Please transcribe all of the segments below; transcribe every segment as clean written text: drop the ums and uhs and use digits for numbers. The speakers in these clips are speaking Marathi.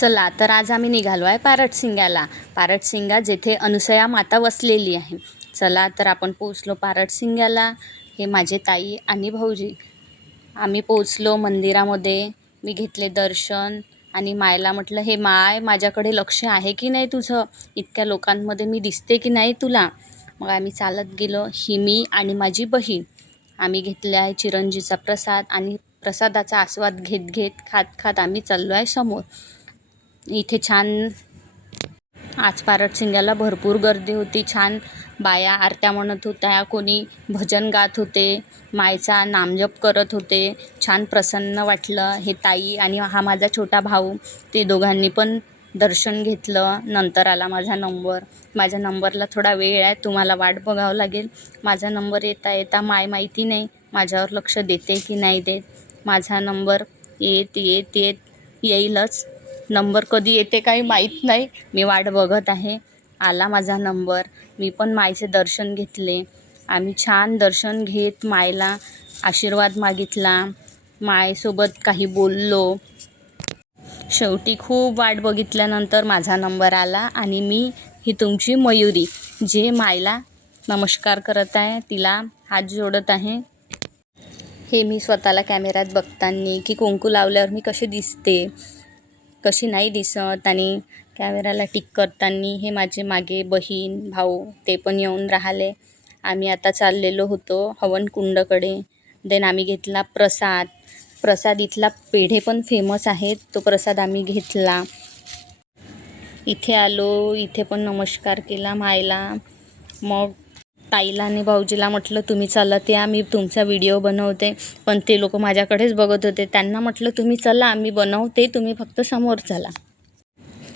चला तर आज आम्ही निघालो आहे पारटसिंगाला. पारटसिंगा जेथे अनुसया माता वसलेली आहे. चला तर आपण पोचलो पारटसिंगाला. हे माझे ताई आणि भाऊजी. आम्ही पोचलो मंदिरामध्ये. मी घेतले दर्शन आणि मायला म्हटलं, हे माय, माझ्याकडे लक्ष आहे की नाही तुझं? इतक्या लोकांमध्ये मी दिसते की नाही तुला? मग आम्ही चालत गेलो, ही मी आणि माझी बहीण. आम्ही घेतला आहे चिरंजीचा प्रसाद आणि प्रसादाचा आस्वाद घेत घेत खात आम्ही चाललो आहे समोर. इथे छान आज पारटसिंगाला भरपूर गर्दी होती. छान बाया आरत्या म्हणत होत्या, कोणी भजन गात होते, मायचा नामजप करत होते. छान प्रसन्न वाटलं. हे ताई आणि हा माझा छोटा भाऊ, ते दोघांनी पण दर्शन घेतलं. नंतर आला माझा नंबर. माझ्या नंबरला थोडा वेळ आहे, तुम्हाला वाट बघावं लागेल. माझा नंबर येता येता माय माहिती नाही माझ्यावर लक्ष देते की नाही देत. माझा नंबर येत येईलच. नंबर कधी येते काही माहीत नाही. मी वाट बघत आहे. आला माझा नंबर. मी पण मायचे दर्शन घेतले. आम्ही छान दर्शन घेत मायला आशीर्वाद मागितला. मायसोबत काही बोललो. शेवटी खूप वाट बघितल्यानंतर माझा नंबर आला आणि मी ही तुमची मयुरी, जे मायला नमस्कार करत आहे, तिला हात जोडत आहे. हे मी स्वतःला कॅमेऱ्यात बघताना की कुंकू लावल्यावर मी कशी दिसते, कशी नाही दिसत, आणि कॅमेराला टिक करताना हे माझे मागे बहीण भाऊ ते पण येऊन राहिले. आम्ही आता चाललेलो होतो हवनकुंडकडे. देन आम्ही घेतला प्रसाद इथला पेढे पण फेमस आहेत. तो प्रसाद आम्ही घेतला. इथे आलो, इथे पण नमस्कार केला मायला. मग ताईला आणि भाऊजीला म्हटलं, तुम्ही चालत या, मी तुमचा व्हिडिओ बनवते. पण ते लोक माझ्याकडेच बघत होते. त्यांना म्हटलं, तुम्ही चला, मी बनवते, तुम्ही फक्त समोर चला.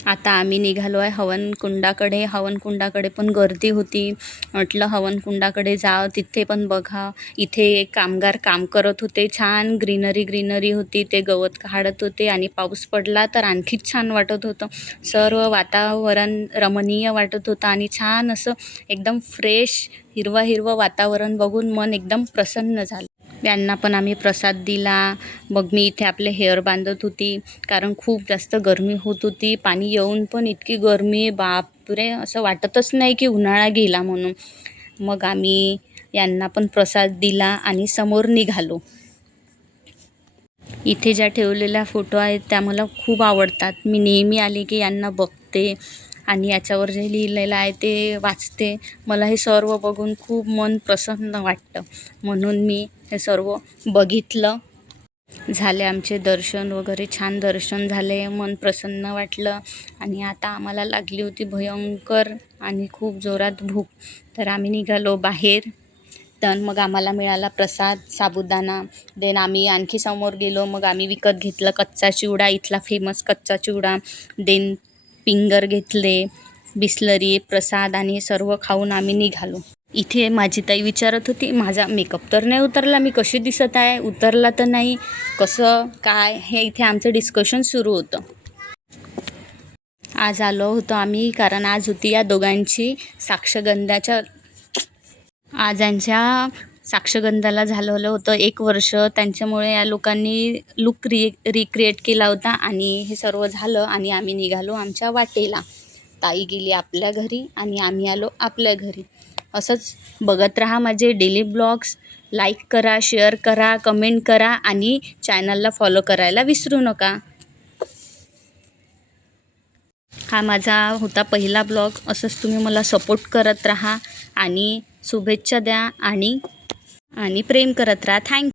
आता आम्ही निघालो आहे हवनकुंडाकडे. हवनकुंडाकडे पण गर्दी होती. म्हटलं हवनकुंडाकडे जाव, तिथे पण बघा. इथे एक कामगार काम करत होते. छान ग्रीनरी होती. ते गवत काढत होते आणि पाऊस पडला तर आणखीच छान वाटत होतं. सर्व वातावरण रमणीय वाटत होतं आणि छान असं एकदम फ्रेश हिरवं वातावरण बघून मन एकदम प्रसन्न झालं. यांना पण आम्ही प्रसाद दिला. मग मी इथे आपले हेअर बांधत होती, कारण खूप जास्त गरमी होत होती. पाणी येऊन पण इतकी गरमी, बापरे, असं वाटतच नाही की उन्हाळा गेला म्हणून. मग आम्ही यांना पण प्रसाद दिला आणि समोर निघालो. इथे ज्या ठेवलेल्या फोटो आहेत त्या मला खूप आवडतात. मी नेहमी आले की यांना बघते आणि याच्यावर जे लिहिलेलं आहे ते वाचते. मला हे सर्व बघून खूप मन प्रसन्न वाटतं, म्हणून मी हे सर्व बघितलं. झाले आमचे दर्शन वगैरे, छान दर्शन झाले. मन प्रसन्न वाटलं. आणि आता आम्हाला लागली होती भयंकर आणि खूप जोरात भूक. तर आम्ही निघालो बाहेर. तर मग आम्हाला मिळाला प्रसाद साबुदाणा. देन आम्ही आणखी समोर गेलो. मग आम्ही विकत घेतलं कच्चा चिवडा, इथला फेमस कच्चा चिवडा. देन फिंगर घेतले, बिस्लरी, प्रसाद आणि हे सर्व खाऊन आम्ही निघालो. इथे माझी ताई विचारत होती, माझा मेकअप तर नाही उतरला, मी कशी दिसत आहे, उतरला तर नाही, कसं काय, हे इथे आमचं डिस्कशन सुरू होतं. आज आलो होतो आम्ही कारण आज होती या दोघांची आज यांच्या साक्षगंधाला झालेलं होतं 1 वर्ष. त्यांच्यामुळे या लोकांनी लुक रिक्रिएट केला होता आणि हे सर्व झालं आणि आम्ही निघालो आमच्या वाटेला. ताई गेली आपल्या घरी आणि आम्ही आलो आपल्या घरी. असंच बघत राहा माझे डेली ब्लॉग्स. लाईक करा, शेअर करा, कमेंट करा आणि चॅनलला फॉलो करायला विसरू नका. हा माझा होता पहिला ब्लॉग. असंच तुम्ही मला सपोर्ट करत राहा आणि शुभेच्छा द्या आणि प्रेम करत राहा. थँक्यू.